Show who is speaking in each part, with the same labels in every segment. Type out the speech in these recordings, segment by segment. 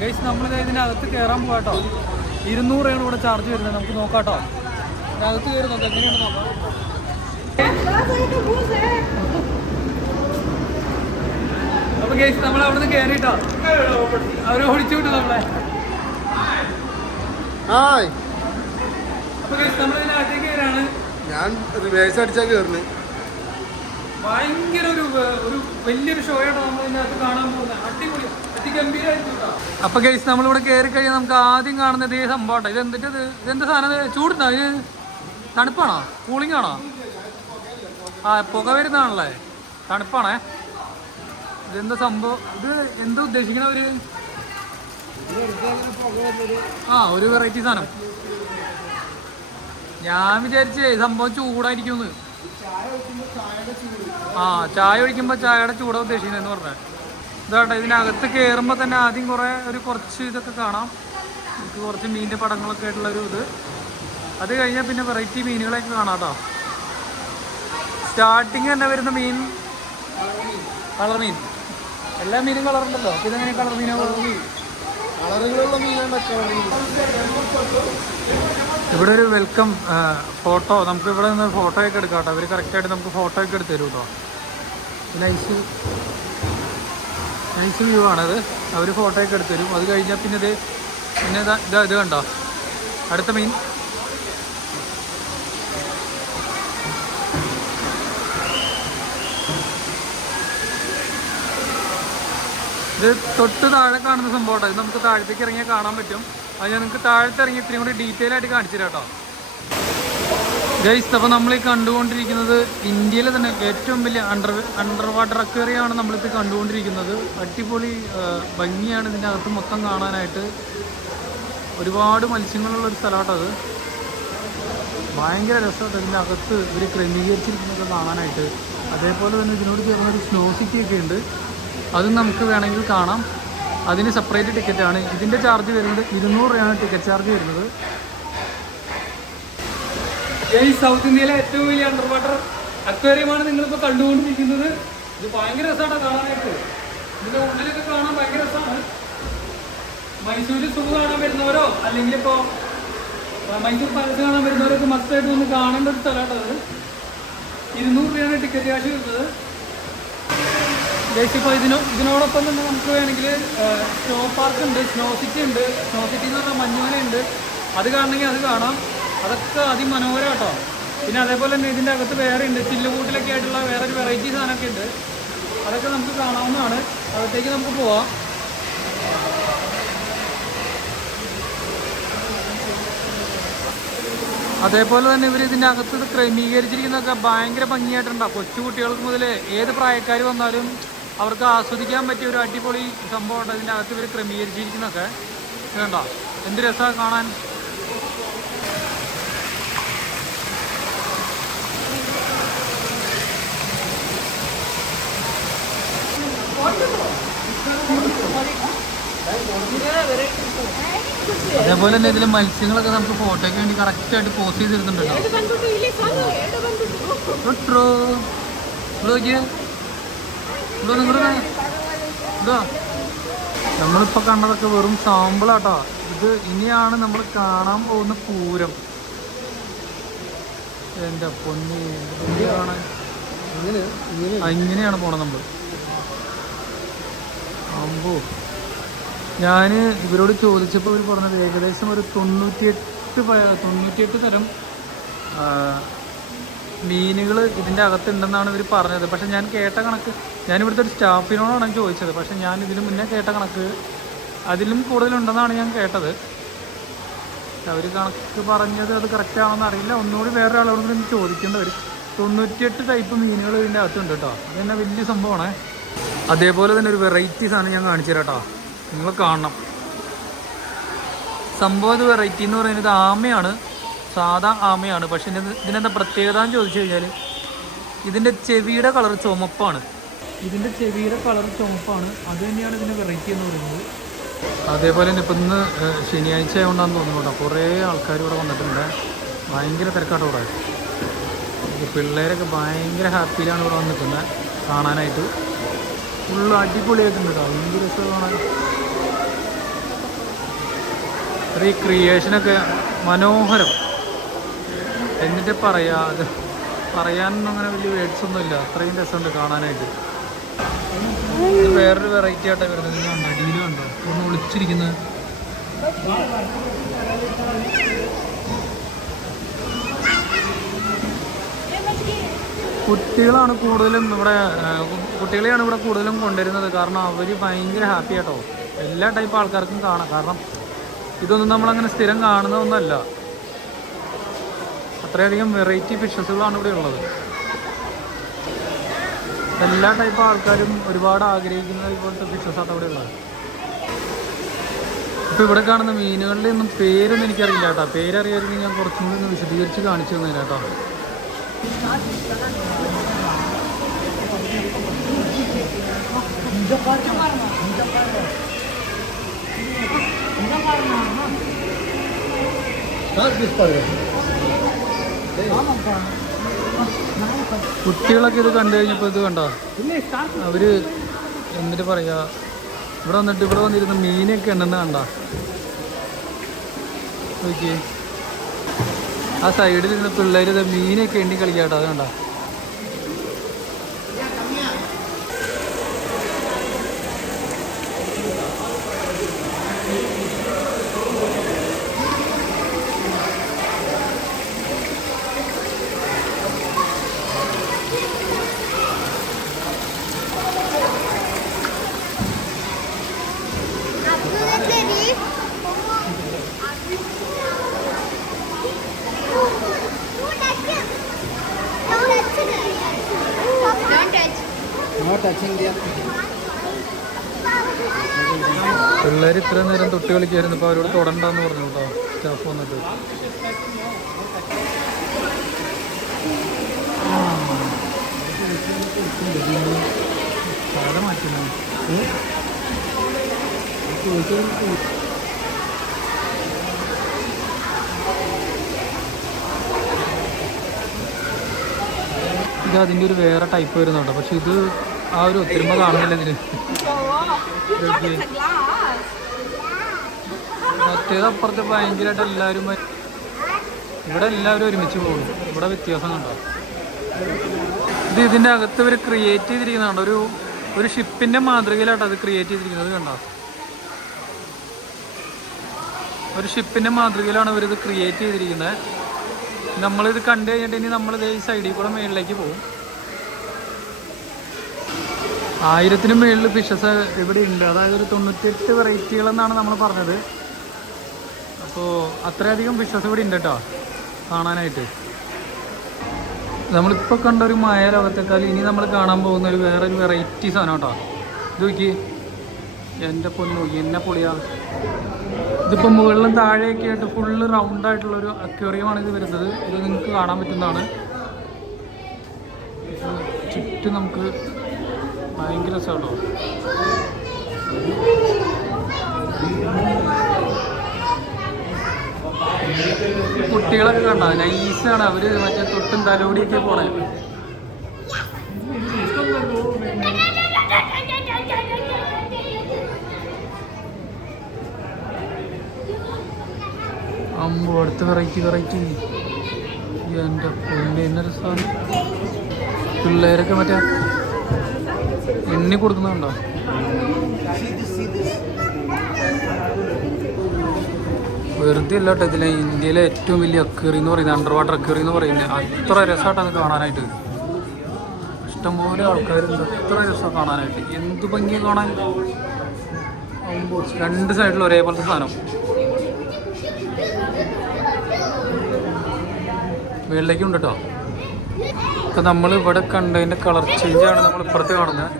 Speaker 1: Guys നമ്മൾ ഇതിനകത്ത് കയറാൻ പോകാട്ടോ ഇരുന്നൂറ് രൂപയാണ് ഇവിടെ ചാർജ് വരുന്നത്. നമുക്ക് നോക്കാട്ടോ. ഇതിനകത്ത് കയറി നോക്കാം. എങ്ങനെയാണ് നോക്കാം. അപ്പൊ ഗൈസ് നമ്മൾ അവിടെ നിന്ന് കയറിട്ടോ അവരെ ഓടിച്ചു വിട്ടു നമ്മളെ. അപ്പൊ ഗൈസ് നമ്മൾ ഇതിനകത്തേക്ക് കയറാണ്
Speaker 2: ഞാൻ റിവേഴ്സ് അടിച്ചാ കയറുന്നു
Speaker 1: ഭയങ്കര വലിയൊരു ഷോയാണ് നമ്മൾ ഇതിനകത്ത് കാണാൻ പോകുന്നത്. അടിപൊളി. അതിഗംഭീരമായിരിക്കും. അപ്പൊ ഗൈസ് നമ്മളിവിടെ കയറി കഴിഞ്ഞാൽ നമുക്ക് ആദ്യം കാണുന്നത് ഈ സംഭവം ഇത് എന്തിട്ട് ഇത്? ഇതെന്ത് സാധനം? ചൂടുണ്ടോ? ഇത് തണുപ്പാണോ? കൂളിംഗ് ആണോ? ആ പുക വരുന്നതാണല്ലേ? തണുപ്പാണേ. ഇതെന്താ സംഭവം? ഇത് എന്താ ഉദ്ദേശിക്കണ ഒരു ആ ഒരു വെറൈറ്റി സാധനം. ഞാൻ വിചാരിച്ചേ സംഭവം ചൂടായിരിക്കും ആ ചായ ഒഴിക്കുമ്പോൾ ചായയുടെ ചൂട ഉദ്ദേശിക്കുന്നതെന്ന് പറഞ്ഞത് ഇതാട്ടെ ഇതിനകത്ത് കയറുമ്പോൾ തന്നെ ആദ്യം കുറേ ഒരു കുറച്ച് ഇതൊക്കെ കാണാം. നമുക്ക് കുറച്ച് മീനിന്റെ പടങ്ങളൊക്കെ ആയിട്ടുള്ള ഒരു ഇത്. അത് കഴിഞ്ഞാൽ പിന്നെ വെറൈറ്റി മീനുകളൊക്കെ കാണാം കേട്ടോ. സ്റ്റാർട്ടിങ് തന്നെ വരുന്ന മീൻ കളർ മീൻ. എല്ലാ മീനും കളറുണ്ടല്ലോ. ഇതെങ്ങനെ കളർ
Speaker 2: മീനാണ്
Speaker 1: ഇവിടെ ഒരു വെൽക്കം ഫോട്ടോ നമുക്ക് ഇവിടെ നിന്ന് ഫോട്ടോ ഒക്കെ എടുക്കാം കേട്ടോ. അവർ കറക്റ്റായിട്ട് നമുക്ക് ഫോട്ടോ ഒക്കെ എടുത്തു തരും കേട്ടോ. നൈസ് നൈസ് വ്യൂ ആണത് അവർ ഫോട്ടോ ഒക്കെ എടുത്തു തരും. അത് കഴിഞ്ഞാൽ പിന്നെ ഇത് പിന്നെ ഇതാ ഇതാ കണ്ടോ? അടുത്ത മീൻ ഇത് തൊട്ട് താഴെ കാണുന്ന സംഭവം ഇത് നമുക്ക് താഴത്തേക്ക് ഇറങ്ങിയാൽ കാണാൻ പറ്റും. അത് ഞാൻ നിങ്ങൾക്ക് താഴത്തെ ഇറങ്ങി ഇത്രയും കൂടി ഡീറ്റെയിൽ ആയിട്ട് കാണിച്ചു കേട്ടോ. ഗൈസ് അപ്പോൾ നമ്മൾ ഈ കണ്ടുകൊണ്ടിരിക്കുന്നത് ഇന്ത്യയിലെ തന്നെ ഏറ്റവും വലിയ അണ്ടർ അണ്ടർ വാട്ടർ അക്വേറിയാണ് നമ്മളിപ്പോൾ കണ്ടുകൊണ്ടിരിക്കുന്നത്. അടിപൊളി ഭംഗിയാണ് ഇതിന്റെ അകത്ത് മൊത്തം കാണാനായിട്ട്. ഒരുപാട് മത്സ്യങ്ങളുള്ള ഒരു സ്ഥലമാട്ടോ അത്. ഭയങ്കര രസമായിട്ട് ഇതിന്റെ അകത്ത് ഇവർ ക്രമീകരിച്ചിരിക്കുന്നത് കാണാനായിട്ട്. അതേപോലെ തന്നെ ഇതിനോട് ചേർന്നൊരു സ്നോ സിറ്റി ഒക്കെ ഉണ്ട്. അതും നമുക്ക് വേണമെങ്കിൽ കാണാം. അതിന് സെപ്പറേറ്റ് ടിക്കറ്റാണ് ഇതിന്റെ ചാർജ് വരുന്നത് ഇരുന്നൂറ് രൂപയാണ് ടിക്കറ്റ് ചാർജ് വരുന്നത്. ഈ സൗത്ത് ഇന്ത്യയിലെ ഏറ്റവും വലിയ അണ്ടർ വാട്ടർ അക്വേറിയമാണ് നിങ്ങളിപ്പോൾ കണ്ടുകൊണ്ടിരിക്കുന്നത്. ഇത് ഭയങ്കര രസമാണ് കാണാനായിട്ട്. ഇതിന്റെ ഉള്ളിലൊക്കെ കാണാൻ ഭയങ്കര രസമാണ്. മൈസൂരിൽ സൂ കാണാൻ വരുന്നവരോ അല്ലെങ്കിൽ ഇപ്പോൾ മൈസൂർ പാലസ് കാണാൻ വരുന്നവരൊക്കെ മസ്റ്റായിട്ട് ഒന്ന് കാണേണ്ട ഒരു സ്ഥലമാണ് അത്. ഇരുന്നൂറ് രൂപയാണ് ടിക്കറ്റ് കാശ് വരുന്നത്. ഇപ്പോൾ ഇതിനോ ഇതിനോടൊപ്പം തന്നെ നമുക്ക് വേണമെങ്കിൽ സ്നോ പാർക്ക് ഉണ്ട് സ്നോ സിറ്റി ഉണ്ട്. സ്നോ സിറ്റി എന്ന് പറഞ്ഞാൽ മഞ്ഞുമല ഉണ്ട്. അത് കാണണമെങ്കിൽ അത് കാണാം. അതൊക്കെ അതിമനോഹരം കേട്ടോ പിന്നെ അതേപോലെ തന്നെ ഇതിന്റെ അകത്ത് വേറെ ഉണ്ട്. ചില്ലുകൂട്ടിലൊക്കെ ആയിട്ടുള്ള വേറെ ഒരു വെറൈറ്റി സാധനമൊക്കെ ഉണ്ട്. അതൊക്കെ നമുക്ക് കാണാവുന്നതാണ്. അകത്തേക്ക് നമുക്ക് പോവാം. അതേപോലെ തന്നെ ഇവർ ഇതിന്റെ അകത്ത് ക്രമീകരിച്ചിരിക്കുന്നതൊക്കെ ഭയങ്കര ഭംഗിയായിട്ടുണ്ടാവും കൊച്ചു കുട്ടികൾക്ക് മുതൽ ഏത് പ്രായക്കാർ വന്നാലും അവർക്ക് ആസ്വദിക്കാൻ പറ്റിയ ഒരു അടിപൊളി സംഭവമുണ്ട് അതിന്റെ അകത്ത് ഇവർ ക്രമീകരിച്ചിരിക്കുന്നൊക്കെ വേണ്ട എന്ത് രസമാണ് കാണാൻ അതേപോലെ തന്നെ ഇതിൽ മത്സ്യങ്ങളൊക്കെ നമുക്ക് ഫോട്ടോയ്ക്ക് വേണ്ടി കറക്റ്റായിട്ട് പോസ്റ്റ് ചെയ്ത് തരുന്നുണ്ട് നിങ്ങളുടെ നമ്മളിപ്പോൾ കണ്ടതൊക്കെ വെറും സാമ്പിളാട്ടോ. ഇത് ഇനിയാണ് നമ്മൾ കാണാൻ പോകുന്ന പൂരം. എന്റെ പൊന്നി കാണാൻ ഇങ്ങനെയാണ് പോണത് നമ്മൾ അമ്പോ. ഞാൻ ഇവരോട് ചോദിച്ചപ്പോൾ ഇവർ പറഞ്ഞത് ഏകദേശം ഒരു തൊണ്ണൂറ്റിയെട്ട് തൊണ്ണൂറ്റിയെട്ട് തരം മീനുകൾ ഇതിന്റെ അകത്തുണ്ടെന്നാണ് ഇവർ പറഞ്ഞത്. പക്ഷേ ഞാൻ കേട്ട കണക്ക് ഞാൻ ഇവിടുത്തെ ഒരു സ്റ്റാഫിനോടാണ് ചോദിച്ചത്. പക്ഷെ ഞാൻ ഇതിന് മുന്നേ കേട്ട കണക്ക് അതിലും കൂടുതലുണ്ടെന്നാണ് ഞാൻ കേട്ടത്. അവർ കണക്ക് പറഞ്ഞത് അത് കറക്റ്റ് ആണെന്ന് അറിയില്ല. ഒന്നുകൂടി വേറെ ആളോട് കൂടി ചോദിക്കേണ്ട തൊണ്ണൂറ്റിയെട്ട് ടൈപ്പ് മീനുകൾ ഇതിന്റെ അകത്തുണ്ട് കേട്ടോ. അത് തന്നെ വലിയ സംഭവമാണ്. അതേപോലെ തന്നെ ഒരു വെറൈറ്റി സാധനം ഞാൻ കാണിച്ചു കേട്ടോ. നിങ്ങൾ കാണണം. സംഭവം ഇത് വെറൈറ്റി എന്ന് പറയുന്നത് ആമയാണ്. സാധാ ആമയാണ്. പക്ഷെ ഇതിന് ഇതിനെന്താ പ്രത്യേകത എന്ന് ചോദിച്ചു കഴിഞ്ഞാൽ ഇതിന്റെ ചെവിയുടെ കളർ ചുമപ്പാണ്. ഇതിന്റെ ചെവിയുടെ കളർ ചുമപ്പാണ്. അത് തന്നെയാണ് ഇതിന്റെ വെറൈറ്റി എന്ന് പറയുന്നത്. അതേപോലെ തന്നെ ഇപ്പം ഇന്ന് ശനിയാഴ്ച ആയതുകൊണ്ടാന്ന് തോന്നുന്നു കേട്ടോ. കുറേ ആൾക്കാർ ഇവിടെ വന്നിട്ടുണ്ട്. ഭയങ്കര തിരക്കാട്ടോ ഇവിടെ. ഈ പിള്ളേരൊക്കെ ഭയങ്കര ഹാപ്പിയിലാണ് ഇവിടെ വന്നിട്ടുണ്ട് കാണാനായിട്ട്. ഫുള്ള് അടിപൊളിയായിട്ടുണ്ട് ഭയങ്കര രസമാണ് ഈ ക്രിയേഷനൊക്കെ മനോഹരം. എന്നിട്ട് പറയാ അത് പറയാനൊന്നും അങ്ങനെ വലിയ വേഡ്സ് ഒന്നും ഇല്ല. അത്രയും രസമുണ്ട് കാണാനായിട്ട്. വേറൊരു വെറൈറ്റി ആയിട്ടാണ് വരുന്നത്. കണ്ടോ? ഡീൽ കണ്ടോ? ഒന്ന് ഒളിച്ചിരിക്കുന്നത്. കുട്ടികളാണ് കൂടുതലും ഇവിടെ കുട്ടികളെയാണ് ഇവിടെ കൂടുതലും കൊണ്ടുവരുന്നത്. കാരണം അവർ ഭയങ്കര ഹാപ്പി ആട്ടോ. എല്ലാ ടൈപ്പ് ആൾക്കാർക്കും കാണാം. കാരണം ഇതൊന്നും നമ്മളങ്ങനെ സ്ഥിരം കാണുന്ന ഒന്നല്ല. അത്രയധികം വെറൈറ്റി ഫിഷസുകളാണ് ഇവിടെ ഉള്ളത്. എല്ലാ ടൈപ്പ് ആൾക്കാരും ഒരുപാട് ആഗ്രഹിക്കുന്ന ഇപ്പോഴത്തെ ഫിഷസാണ് അവിടെ ഉള്ളത്. ഇപ്പം ഇവിടെ കാണുന്ന മീനുകളുടെ ഒന്നും പേരൊന്നും എനിക്കറിയില്ല കേട്ടോ. പേരറിയായിരുന്നു ഞാൻ കുറച്ചും കൂടി ഒന്ന് വിശദീകരിച്ച് കാണിച്ചു തന്നേ കേട്ടോ. കുട്ടികളൊക്കെ ഇത് കണ്ടു കഴിഞ്ഞപ്പോൾ ഇത് കണ്ടോ? അവർ എന്നിട്ട് പറയാ ഇവിടെ വന്നിട്ട് ഇവിടെ വന്നിരുന്ന മീനൊക്കെ ഉണ്ടെന്ന് കണ്ട? നോക്കിയേ. ആ സൈഡിൽ ഇരുന്ന പിള്ളേർ മീനൊക്കെ എണ്ണി കളിക്കാട്ടോ അത് കണ്ട? പിള്ളേർ ഇത്രയും നേരം തൊട്ട് കളിക്കായിരുന്നു. ഇപ്പോൾ അവരോട് തൊടണ്ടെന്ന് പറഞ്ഞു കേട്ടോ. സ്റ്റാഫ് വന്നിട്ട്. ഇത് അതിന്റെ ഒരു വേറെ ടൈപ്പ് വരുന്നുണ്ട്. പക്ഷെ ഇത് ആ ഒരു ഒത്തൊരുമ കാണുന്നില്ല ഭയങ്കരമായിട്ട് എല്ലാവരും ഇവിടെ എല്ലാവരും ഒരുമിച്ച് പോകും ഇവിടെ വ്യത്യാസം കണ്ടോ? ഇത് ഇതിന്റെ അകത്ത് ഇവർ ക്രിയേറ്റ് ചെയ്തിരിക്കുന്നതാണ്. ഒരു ഒരു ഷിപ്പിന്റെ മാതൃകയിലാട്ടോ അത് ക്രിയേറ്റ് ചെയ്തിരിക്കുന്നത്. കണ്ടോ? ഒരു ഷിപ്പിന്റെ മാതൃകയിലാണ് ഇവരിത് ക്രിയേറ്റ് ചെയ്തിരിക്കുന്നത്. നമ്മളിത് കണ്ടു കഴിഞ്ഞിട്ട് ഇനി നമ്മളിത് ഈ സൈഡിൽ കൂടെ മുകളിലേക്ക് പോകും. ആയിരത്തിന് മുകളിൽ ഫിഷസ് ഇവിടെ ഉണ്ട്. അതായത് ഒരു തൊണ്ണൂറ്റെട്ട് വെറൈറ്റികളെന്നാണ് നമ്മൾ പറഞ്ഞത്. അപ്പോൾ അത്രയധികം ഫിഷസ് ഇവിടെ ഉണ്ട് കേട്ടോ കാണാനായിട്ട്. നമ്മളിപ്പോൾ കണ്ട ഒരു മായ ലോകത്തെക്കാൾ ഇനി നമ്മൾ കാണാൻ പോകുന്ന ഒരു വേറൊരു വെറൈറ്റി സാധനം കേട്ടോ ഇത് നോക്കി. എന്റെ പൊന്നു എന്നെ പൊളിയാ. ഇതിപ്പോൾ മുകളിലും താഴെയൊക്കെ ആയിട്ട് ഫുള്ള് റൗണ്ട് ആയിട്ടുള്ള ഒരു അക്വേറിയമാണ് ഇത് വരുന്നത്. ഇത് നിങ്ങൾക്ക് കാണാൻ പറ്റുന്നതാണ്. ചുറ്റും നമുക്ക് ഭയങ്കര സൗണ്ടോ കുട്ടികളൊക്കെ കണ്ടോ? നൈസാണ് അവർ മറ്റേ തൊട്ടും തലോടിയൊക്കെ പോണേ. അമ്പോ അടുത്ത് വെറൈറ്റി വെറൈറ്റി. എന്റെ പൊന്നെ എന്നൊരു സാധനം. പിള്ളേരൊക്കെ മറ്റേ എണ്ണി കൊടുക്കുന്നുണ്ടോ? വെറുതെ അല്ല കേട്ടോ ഇതിലെ ഇന്ത്യയിലെ ഏറ്റവും വലിയ അക്വറി എന്ന് പറയുന്നത് അണ്ടർ വാട്ടർ അക്വേറി എന്ന് പറയുന്നത്. അത്ര രസമായിട്ടാണ് കാണാനായിട്ട്. ഇഷ്ടംപോലെ ആൾക്കാരുണ്ട്. അത്ര രസമാണ് കാണാനായിട്ട്. എന്ത് ഭംഗിയാണ് കാണാൻ? രണ്ട് സൈഡിലും ഒരേപോലത്തെ സാധനം. മുകളിലേക്കും ഉണ്ട് കേട്ടോ. ഇപ്പം നമ്മൾ ഇവിടെ കണ്ടതിന്റെ കളർ ചേഞ്ച് ആണ് നമ്മൾ ഇപ്പുറത്ത് കാണുന്നത്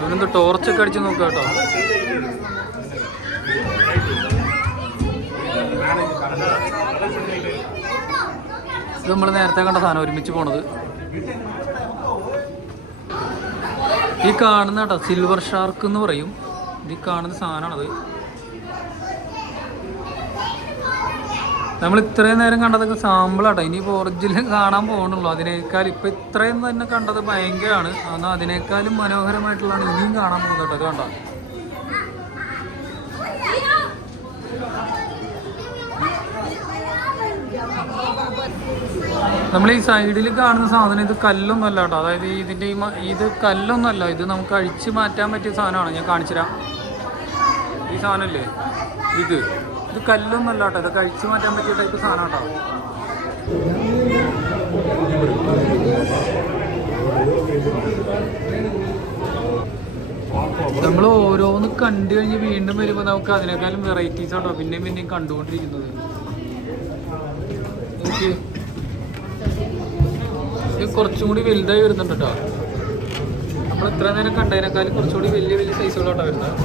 Speaker 1: അവനെന്തോ ടോർച്ചൊക്കെ അടിച്ച് നോക്കുക കേട്ടോ. ഇത് നമ്മൾ നേരത്തെ കണ്ട സാധനം ഒരുമിച്ച് പോണത്. ഈ കാണുന്ന കേട്ടോ സിൽവർ ഷാർക്ക് എന്ന് പറയും. ഇത് കാണുന്ന സാധനമാണത്. നമ്മൾ ഇത്രയും നേരം കണ്ടതൊക്കെ സാമ്പിളാട്ടോ ഇനിയിപ്പോൾ ഒറിജിനൽ കാണാൻ പോകണുള്ളൂ അതിനേക്കാൾ ഇപ്പം ഇത്രയും തന്നെ കണ്ടത് ഭയങ്കരമാണ് എന്നാൽ അതിനേക്കാളും മനോഹരമായിട്ടുള്ളതാണ് ഇനിയും കാണാൻ പോകുന്നത് കേട്ടോ. കണ്ടോ? നമ്മൾ ഈ സൈഡിൽ കാണുന്ന സാധനം ഇത് കല്ലൊന്നുമല്ല കേട്ടോ. അതായത് ഇതിന്റെ ഈ ഇത് കല്ലൊന്നുമല്ല. ഇത് നമുക്ക് അഴിച്ചു മാറ്റാൻ പറ്റിയ സാധനമാണ്. ഞാൻ കാണിച്ചുതരാം. ഈ സാധനമല്ലേ ഇത്. ഇത് കല്ലൊന്നും അല്ല കേട്ടോ. ഇത് കഴിച്ചു മാറ്റാൻ പറ്റിയ ടൈപ്പ് സാധനം കേട്ടോ. നമ്മൾ ഓരോന്ന് കണ്ടു കഴിഞ്ഞ് വീണ്ടും വരുമ്പോൾ നമുക്ക് അതിനേക്കാളും വെറൈറ്റീസ് ആട്ടോ പിന്നെയും പിന്നെയും കണ്ടുകൊണ്ടിരിക്കുന്നത്. ഇത് കുറച്ചും കൂടി വലുതായി വരുന്നുണ്ട് കേട്ടോ. നമ്മൾ ഇത്ര നേരം കണ്ടതിനേക്കാളും കുറച്ചുകൂടി വലിയ വലിയ സൈസുകളാട്ടോ വരുന്നത്.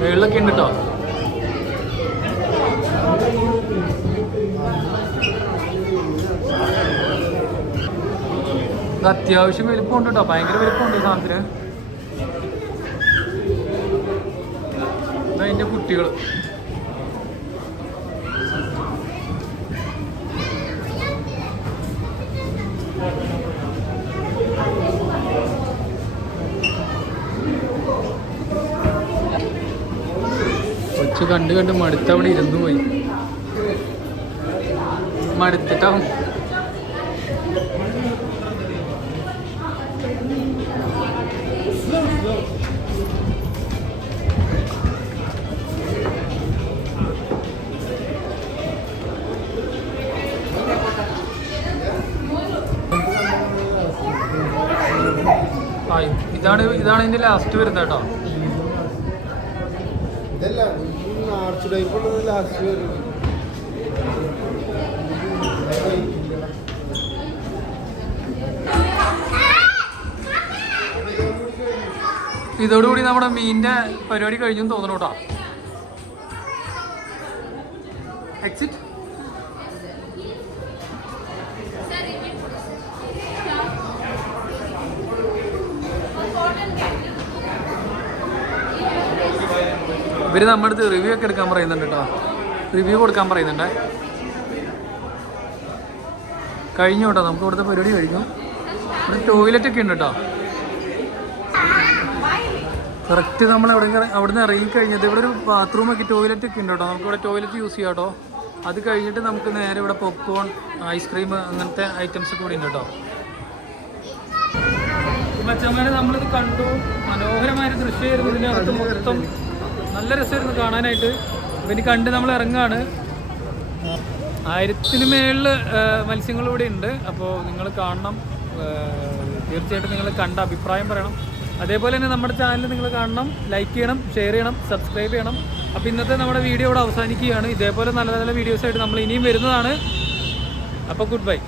Speaker 1: വെള്ളമൊക്കെ ഉണ്ട് കേട്ടോ ഇത് അത്യാവശ്യം വലിപ്പമുണ്ട് കേട്ടോ ഭയങ്കര വലിപ്പമുണ്ട് സാധനത്തിന്. അതിന്റെ കുട്ടികൾ കൊച്ചു കണ്ട് കണ്ട് മടുത്ത് ഇരുന്നു പോയി. മടുത്തിട്ടാവും ഇതാണ് ഇതാണ് ഇതിന്റെ ലാസ്റ്റ് വരുന്നത് കേട്ടോ.
Speaker 2: ഇതല്ല ഈ ആർച്ച് ടൈപ്പ് ഉള്ളത് ലാസ്റ്റ് വരും
Speaker 1: ഇതോടുകൂടി നമ്മുടെ മീനിന്റെ പരിപാടി കഴിഞ്ഞു തോന്നുന്നു കേട്ടോ. എക്സിറ്റ് ഇവർ നമ്മുടെ അടുത്ത് റിവ്യൂ ഒക്കെ എടുക്കാൻ പറയുന്നുണ്ട് കേട്ടോ. റിവ്യൂ കൊടുക്കാൻ പറയുന്നുണ്ട്. കഴിഞ്ഞു കേട്ടോ. നമുക്ക് ഇവിടുത്തെ പരിപാടി കഴിഞ്ഞു. ഇവിടെ ടോയ്ലറ്റ് ഒക്കെ ഉണ്ട് കേട്ടോ. കറക്റ്റ് നമ്മൾ എവിടെ അവിടെ നിന്ന് ഇറങ്ങി കഴിഞ്ഞത് ഇവിടെ ഒരു ബാത്റൂം ഒക്കെ ടോയ്ലറ്റ് ഒക്കെ ഉണ്ട് കേട്ടോ. നമുക്ക് ഇവിടെ ടോയ്ലറ്റ് യൂസ് ചെയ്യാം കേട്ടോ. അത് കഴിഞ്ഞിട്ട് നമുക്ക് നേരെ ഇവിടെ പോപ്കോൺ ഐസ്ക്രീം അങ്ങനത്തെ ഐറ്റംസ് ഒക്കെ കൂടി ഉണ്ട് കേട്ടോ. മച്ചന്മാരെ നമ്മളിത് കണ്ടു. മനോഹരമായ ദൃശ്യമായിരുന്നു ഇതിന്റെ അകത്ത് മൊത്തം. നല്ല രസമായിരുന്നു കാണാനായിട്ട്. ഇനി കണ്ട് നമ്മൾ ഇറങ്ങാണ്. ആയിരത്തിന് മേളിൽ മത്സ്യങ്ങൾ ഇവിടെ ഉണ്ട്. അപ്പോൾ നിങ്ങൾ കാണണം. തീർച്ചയായിട്ടും നിങ്ങൾ കണ്ട അഭിപ്രായം പറയണം. അതേപോലെ തന്നെ നമ്മുടെ ചാനൽ നിങ്ങൾ കാണണം ലൈക്ക് ചെയ്യണം ഷെയർ ചെയ്യണം സബ്സ്ക്രൈബ് ചെയ്യണം. അപ്പോൾ ഇന്നത്തെ നമ്മുടെ വീഡിയോ ഇവിടെ അവസാനിക്കുകയാണ്. ഇതേപോലെ നല്ല നല്ല വീഡിയോസായിട്ട് നമ്മൾ ഇനിയും വരുന്നതാണ്. അപ്പോൾ ഗുഡ് ബൈ